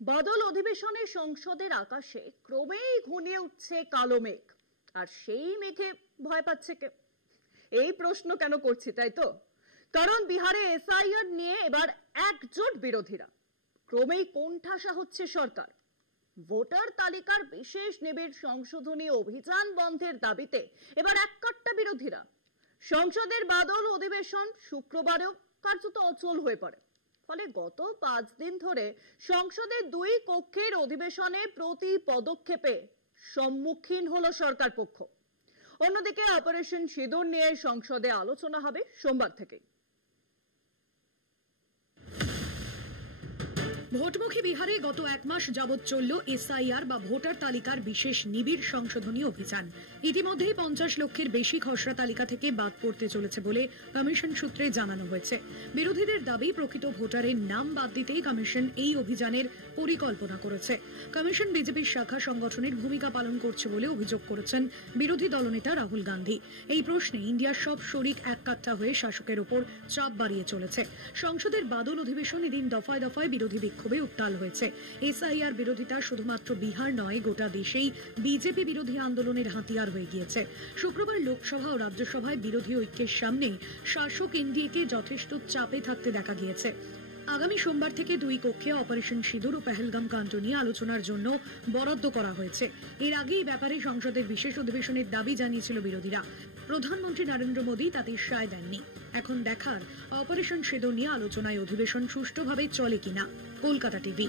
বাদল অধিবেশনে সংসদের আকাশে ক্রমেই ঘনিয়ে উঠছে কালো মেঘ। আর সেই মেঘে ভয় পাচ্ছে কে? এই প্রশ্ন কেন করছি তাই তো, কারণ বিহারে এসআইআর নিয়ে এবার একজোট বিরোধীরা। ক্রমেই কোণঠাসা হচ্ছে সরকার। ভোটার তালিকার বিশেষ নিবিড় সংশোধনী অভিযান বন্ধের দাবিতে এবার এককাট্টা বিরোধীরা। সংসদের বাদল অধিবেশন শুক্রবারেও কার্যত অচল হয়ে পড়ে। ফলে গত 5 দিন ধরে সংসদের 2 কক্ষের অধিবেশনে প্রতি পদক্ষেপে সম্মুখীন হলো সরকার পক্ষ। অন্যদিকে অপারেশন সিঁদুর নিয়ে সংসদে আলোচনা হবে সোমবার থেকে। ভোটমুখী বিহারে গত 1 মাস যাবৎ চলল এসআইআর বা ভোটার তালিকার বিশেষ নিবিড় সংশোধনী অভিযান। ইতিমধ্যেই 50 লক্ষের বেশি খসড়া তালিকা থেকে বাদ পড়তে চলেছে বলে কমিশন সূত্রে জানানো হয়েছে। বিরোধীদের দাবি, প্রকৃত ভোটারের নাম বাদ দিতেই কমিশন এই অভিযানের পরিকল্পনা করেছে। কমিশন বিজেপির শাখা সংগঠনের ভূমিকা পালন করছে বলে অভিযোগ করেছেন বিরোধী দলনেতা রাহুল গান্ধী। এই প্রশ্নে ইন্ডিয়ার সব শরিক এককাট্টা হয়ে শাসকের উপর চাপ বাড়িয়ে চলেছে। সংসদের বাদল অধিবেশন এদিন দফায় দফায় বিরোধী বিক্ষোভে উত্তাল হয়েছে। এসআইআর বিরোধিতা শুধুমাত্র বিহার নয়, গোটা দেশেই বিজেপি বিরোধী আন্দোলনের হাতিয়ার হয়ে গিয়েছে। শুক্রবার লোকসভা ও রাজ্যসভায় বিরোধী ঐক্যের সামনে শাসক এনডিএকে যথেষ্ট চাপে থাকতে দেখা গিয়েছে। আগামী সোমবার থেকে 2 কক্ষে অপারেশন সিঁদুর ও পেহেলগাম কাণ্ড নিয়ে আলোচনার জন্য বরাদ্দ করা হয়েছে। এর আগে এই ব্যাপারে সংসদের বিশেষ অধিবেশনের দাবি জানিয়েছিল বিরোধীরা। প্রধানমন্ত্রী নরেন্দ্র মোদী তাতে সায় দেননি। এখন দেখার অপারেশন সিঁদুর নিয়ে আলোচনায় অধিবেশন সুষ্ঠুভাবে চলে কিনা। কলকাতা টিভি।